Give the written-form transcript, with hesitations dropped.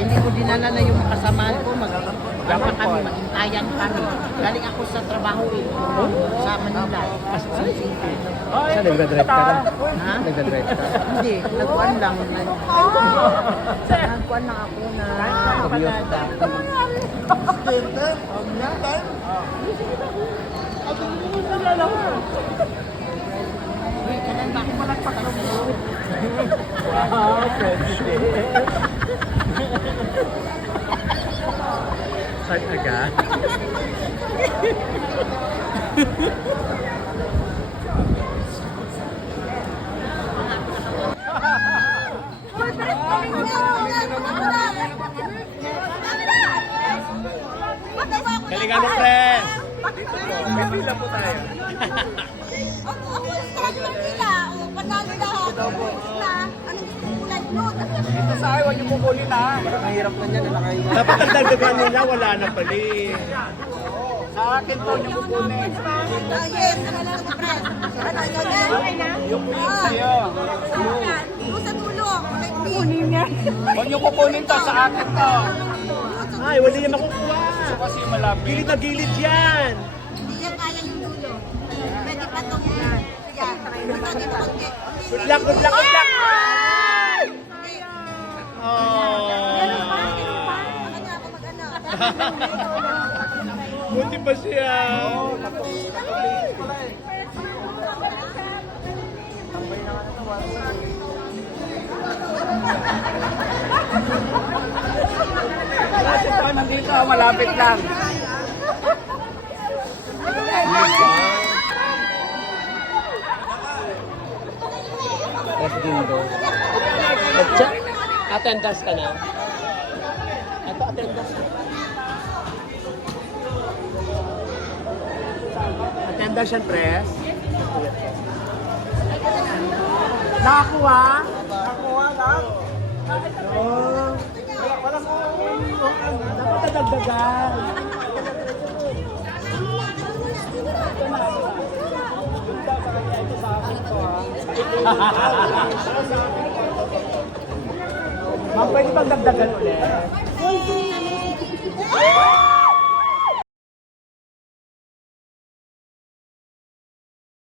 Ay, hindi ko dinala na yung kasamahan ko. Magintayan kami. Galing ako sa trabaho sa Manila. Quezon City. Saan nagdadrive ka na? Ha? Nagdadrive ka? Hindi, nagkuhan lang. Nagkuhan lang ako na panada. Uy, kanan ba ako malagpakalong mo? Wow, president. Start agad. Galingan mo, Pres! May pila po tayo. Ito sa ayaw, huwag niyo kukunin ha. Mahirap na niyan, nakaiwan. Dapat ang dagdagan nila, wala na pali. Sa akin to, niyo kukunin. Yung kunin sa'yo. Huwag niyo kukunin to, sa akin to. Ay, wala niya makukuha. So kasi malapit. Gilid na gilid yan. Good luck, good luck, good luck! Buti pa siya. Kasi ito nandito, malapit lang. Attendance ka na? Ito, attendance ka. Attendance yan, Pres? Nakakuha? Nakuha lang. Oo. Walang dapat nadagdagan. Ma'am, pwede bang dagdagan ulit?